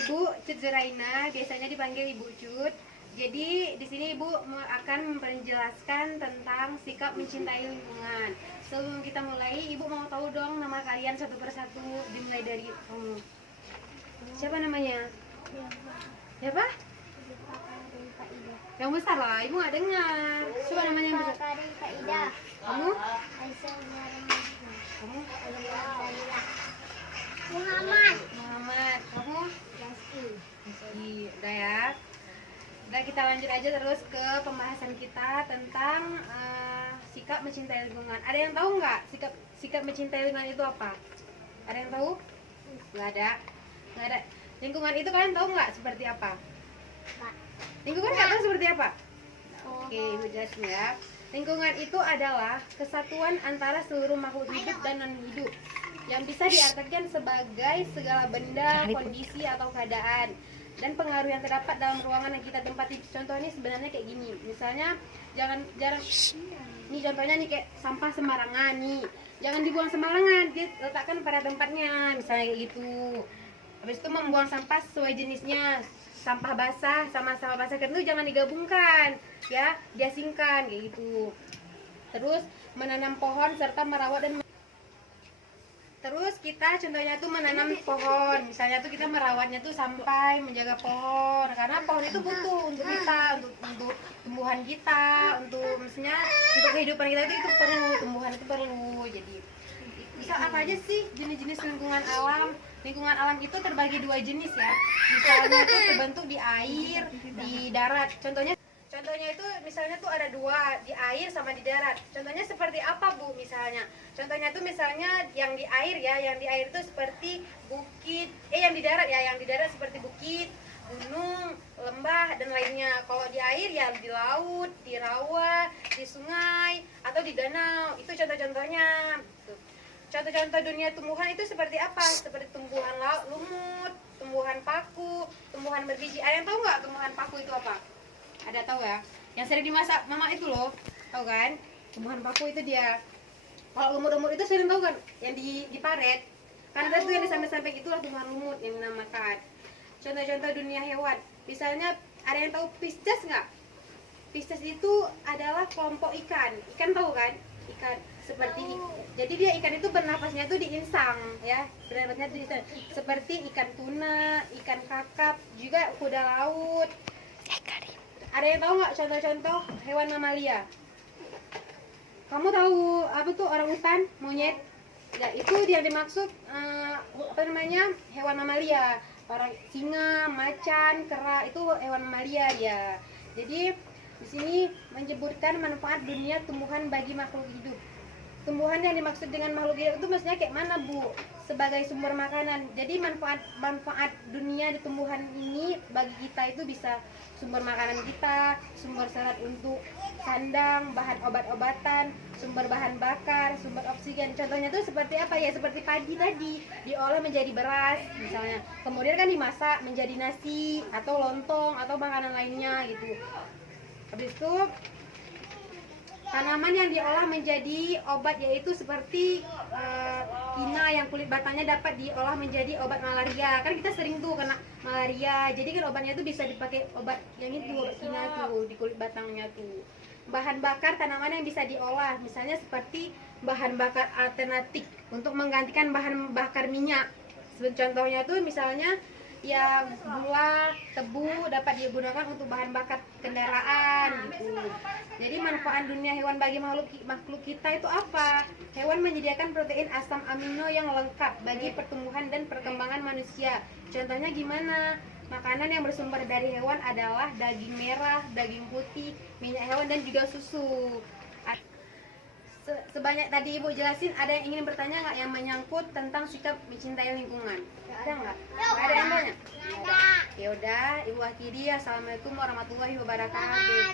Ibu Cut Zuraina, biasanya dipanggil Ibu Cut. Jadi di sini Ibu akan menjelaskan tentang sikap mencintai lingkungan. Sebelum kita mulai, Ibu mau tahu dong nama kalian satu persatu, dimulai dari kamu. Siapa namanya? Siapa? Yang besar lah, Ibu nggak dengar. Siapa namanya yang besar? Kamu? Kamu? Muhammad. Kamu? Rizky. Udah ya. Udah, kita lanjut aja terus ke pembahasan kita tentang sikap mencintai lingkungan. Ada yang tahu nggak sikap mencintai lingkungan itu apa? Ada yang tahu? Nggak ada. Nggak ada. Lingkungan itu kalian tahu nggak seperti apa? Lingkungan nggak tahu seperti apa? Oke, Ibu jelasin ya. Lingkungan itu adalah kesatuan antara seluruh makhluk hidup dan non-hidup yang bisa diartikan sebagai segala benda, kondisi, atau keadaan dan pengaruh yang terdapat dalam ruangan yang kita tempati. Contohnya sebenarnya kayak gini. Misalnya jangan nih, contohnya nih kayak sampah sembarangan nih. Jangan dibuang sembarangan, diletakkan pada tempatnya, misalnya kayak gitu. Habis itu membuang sampah sesuai jenisnya. Sampah basah sama sampah basah kering itu jangan digabungkan, ya, diasingkan kayak gitu. Terus menanam pohon serta merawat dan terus kita contohnya tuh menanam pohon, misalnya tuh kita merawatnya tuh sampai menjaga pohon, karena pohon itu butuh untuk kita, untuk tumbuhan kita, untuk maksudnya untuk kehidupan kita itu perlu, tumbuhan itu perlu. Jadi bisa apa aja sih jenis-jenis lingkungan alam? Lingkungan alam itu terbagi dua jenis ya. Misalnya itu terbentuk di air, di darat. Contohnya itu misalnya tuh ada dua, di air sama di darat. Contohnya seperti apa, Bu? Misalnya contohnya tuh misalnya yang di air ya, yang di air itu seperti bukit, yang di darat ya, yang di darat seperti bukit, gunung, lembah dan lainnya. Kalau di air ya di laut, di rawa, di sungai atau di danau. Itu contoh-contohnya. Contoh-contoh dunia tumbuhan itu seperti apa? Seperti tumbuhan lumut, tumbuhan paku, tumbuhan berbiji. Ada yang tahu nggak tumbuhan paku itu apa? Ada tahu ya? Yang sering dimasak mama itu loh, tahu kan? Tumbuhan paku itu dia. Kalau lumut-lumut itu sering tahu kan? Yang di paret. Kan ada tuh yang di samping-samping, itulah tumbuhan lumut yang dinamakan. Contoh-contoh dunia hewan. Misalnya ada yang tahu Pisces nggak? Pisces itu adalah kelompok ikan. Ikan tahu kan? Ikan seperti jadi dia ikan itu bernafasnya tuh di insang ya, bernafasnya di insang. Seperti ikan tuna, ikan kakap, juga kuda laut. Ada yang tahu nggak contoh-contoh hewan mamalia? Kamu tahu apa tuh orangutan, monyet? Ya, itu yang dimaksud apa namanya, hewan mamalia. Orang singa, macan, kera itu hewan mamalia ya. Jadi di sini menyebutkan manfaat dunia tumbuhan bagi makhluk hidup. Tumbuhan yang dimaksud dengan makhluk hidup itu maksudnya kayak mana, Bu? Sebagai sumber makanan. Jadi manfaat dunia di tumbuhan ini bagi kita itu bisa sumber makanan kita, sumber serat untuk sandang, bahan obat-obatan, sumber bahan bakar, sumber oksigen. Contohnya tuh seperti apa ya? Seperti padi tadi, diolah menjadi beras misalnya. Kemudian kan dimasak menjadi nasi atau lontong atau makanan lainnya gitu. Habis itu tanaman yang diolah menjadi obat yaitu seperti kina yang kulit batangnya dapat diolah menjadi obat malaria. Kan kita sering tuh kena malaria. Jadi kan obatnya itu bisa dipakai obat yang itu, obat kina tuh di kulit batangnya tuh. Bahan bakar tanaman yang bisa diolah misalnya seperti bahan bakar alternatif untuk menggantikan bahan bakar minyak. Contohnya tuh misalnya ya gula, tebu dapat digunakan untuk bahan bakar kendaraan gitu. Jadi manfaat dunia hewan bagi makhluk kita itu apa? Hewan menyediakan protein asam amino yang lengkap bagi pertumbuhan dan perkembangan manusia. Contohnya gimana? Makanan yang bersumber dari hewan adalah daging merah, daging putih, minyak hewan dan juga susu. Sebanyak tadi Ibu jelasin, ada yang ingin bertanya nggak yang menyangkut tentang sikap mencintai lingkungan? Ada nggak? Nggak ada yang tanya? Ya udah, Ibu akhiri. Assalamualaikum warahmatullahi wabarakatuh.